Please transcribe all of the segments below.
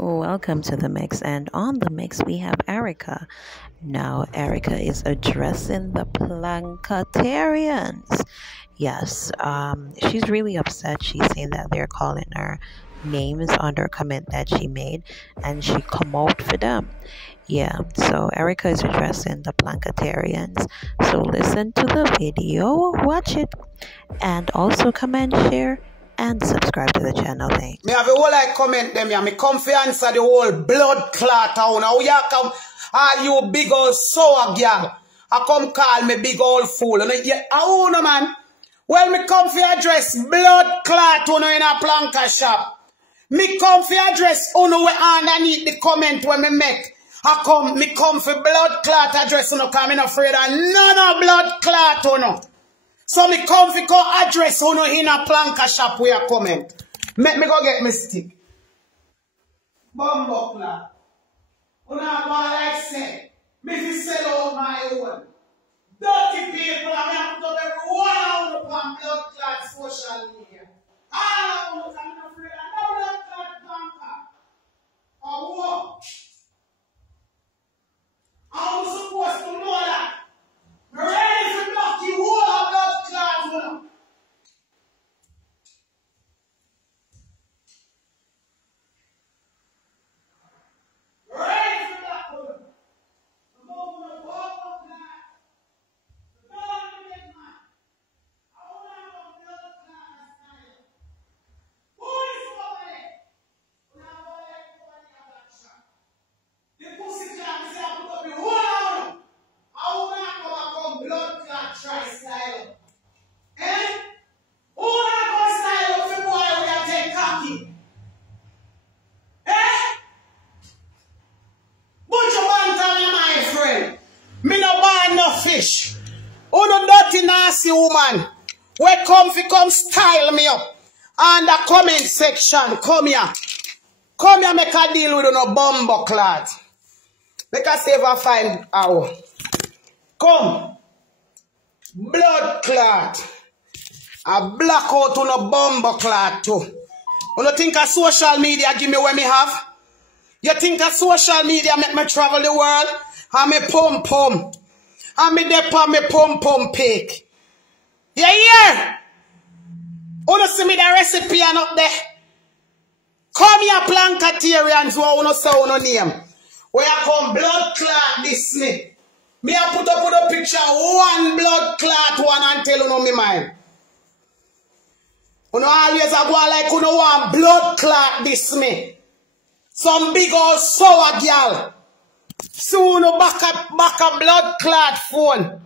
Welcome to the mix, and on the mix we have Erica. Now, Erica is addressing the Plankatarians. Yes, she's really upset. She's saying that they're calling her names under a comment that she made, and she come out for them. Yeah, so Erica is addressing the Plankatarians. So listen to the video, watch it, and also comment, share, and subscribe to the channel. Thanks. Me have a whole like comment them ya. Me come fi answer the whole blood clot town. How ya come all you big old sour girl? I come call me big old fool. And yeah, how no man? Well, me come fi address blood clot uno in a planka shop. Me come fi address uno we underneath the comment when me make. Me come fi blood clot address uno cause me not afraid of none of blood clot uno. So me come fi go address uno in a planka shop where you comment. Make me go get me stick. Bumbo clot. Una go like say, me fi sell out my own. Dirty people, I mean, put up every one on the blood clot social media. All of them, I'm not afraid of no blood clot planka. Or what? I'm supposed to know that. I'm ready to knock you all of blood clot, you know. Ready for that, you know. I'm over the wall of that. The blood of the man. I want to have a blood clot style. Who is over there? We have all that over the other shop. The pussy clot is here to put up the whole on. I want to come blood clot try style. Eh? Who want to style of the boy we are take cocky? Eh? Bunch of bantam, my friend. Me no buy no fish. Who no dirty nasty woman. We come style me up. And the comment section, come here. Come here, make a deal with no bumbo clot. Make a see if I find out. Come. Blood clot. A blackout on a bumbo clot too. You don't think a social media give me what me have? You think a social media make me travel the world? And me pum. And me dep on me pum pick. Yeah, yeah. You don't see me the recipe and up there? Come here, Plankatarians, who you don't say no name. Where I come blood clot this me. Me I put up with a picture one blood clot one and tell you no me mind. You know always I go like you know one blood clot this me. Some big old sour girl. Soon you back a blood clot phone.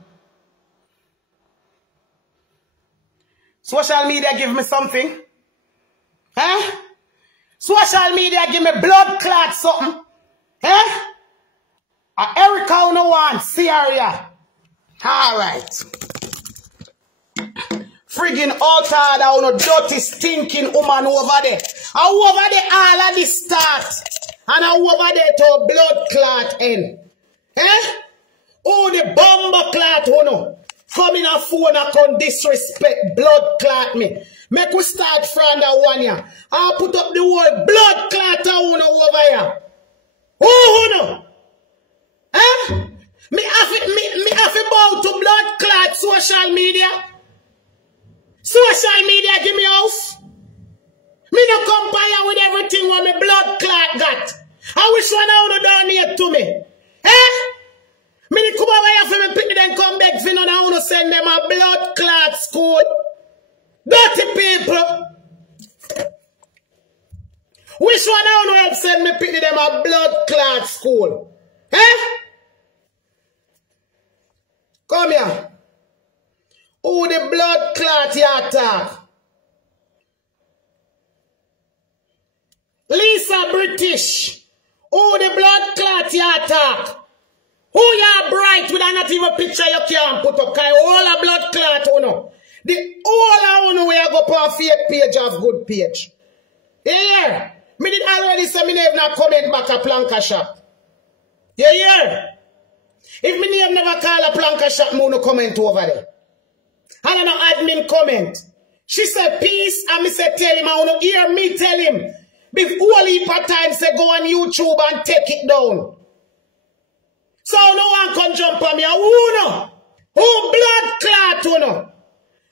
Social media give me something. Huh? Social media give me blood clot something. Huh? Erica no one, Syria. Alright. Friggin' altar that no dirty stinking woman over there. I over there all of this start. And I over there to blood clot end. Eh? Oh, the bomber clot, oh no. Come in a phone and come disrespect blood clot me. Make we start from that one here. I'll put up the word blood clot over here. Oh no. Huh? Me have to bow to blood clot social media. Social media give me house. Me no compare with everything what me blood clot got. I wish one of you donate to me. Eh? Me come over here for me pick me then come back for none of you send them a blood clot school. Dirty people. Which one of you help send me pick them a blood clot school? Eh? Come here. Who the blood clot you attack? Lisa British. Who the blood clot you attack? Who you bright with a not even picture you can't put up? Cause all a blood clot you know. The all I know where you go for a fake page of good page. Yeah. Me did already say me never not comment back a planka shop. Yeah. If me name never call a planka shop, me no comment over there. And I no admin comment. She said peace, and me say tell him, I want to hear me tell him. Before heap of time say go on YouTube and take it down. So no one can jump on me. Who no? Who blood clot who no?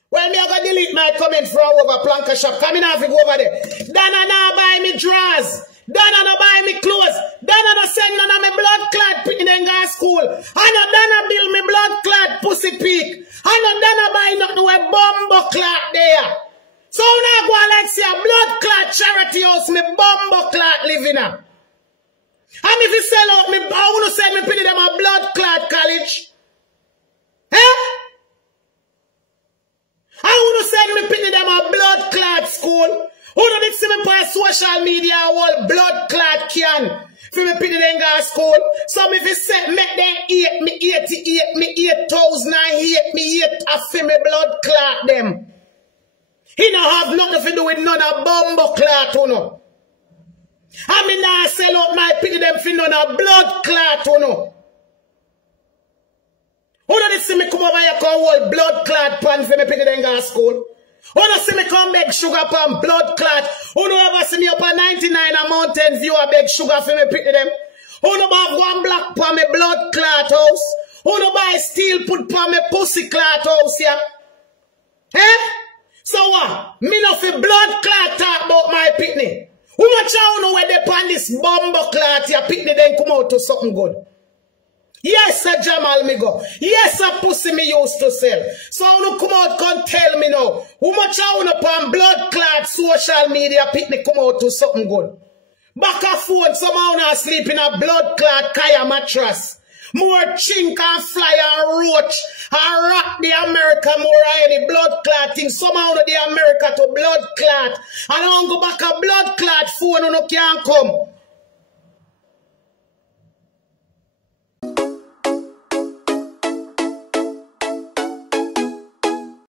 Well, me I go delete my comment from over Planka shop. Come in, have to go over there. Dana now buy me drawers. Dana no buy me clothes. Dana no send none of me blood clot in the school. I know Dana build me blood clot pussy peak. I know Dana buy nothing with bumbo clot there. So now go like say a blood clot charity house me bumbo clot living up. And if you sell out me, I want to send me pity them a blood clot college. Eh? I want to send me pity them a blood clot school. Who don't need see me on social media all blood clot can for me pity them go school. So if you say make them eat me 88 me 8,000 and hate me 8 a for me blood clot them. He don't have nothing to do with none of bumbo clot you know. I mean I sell out my pity them for none of blood clot you know. Who don't see me come over here come hold blood clot pan for me pity them go school? Who don't see me come beg sugar pan blood clot? Who don't ever see me up a 99 a Mountain View a beg sugar for me pity them? Who don't have one black pan me blood clot house? Who don't buy steel put pan me pussy clot house here? Eh? So what? Me no fi blood clot talk about my pitney. Who much you know where they pan this bumbo clot your pitney then come out to something good? Yes, a Jamal me go. Yes, a pussy me used to sell. So you come out can tell me now. Who much you know pan blood clot social media pitney come out to something good? Back a phone somehow now sleep in a blood clot kaya mattress. More chink and fly and roach and rock the America more any blood clotting. Somehow the America to blood clot. And I want go back a blood clot phone no can come.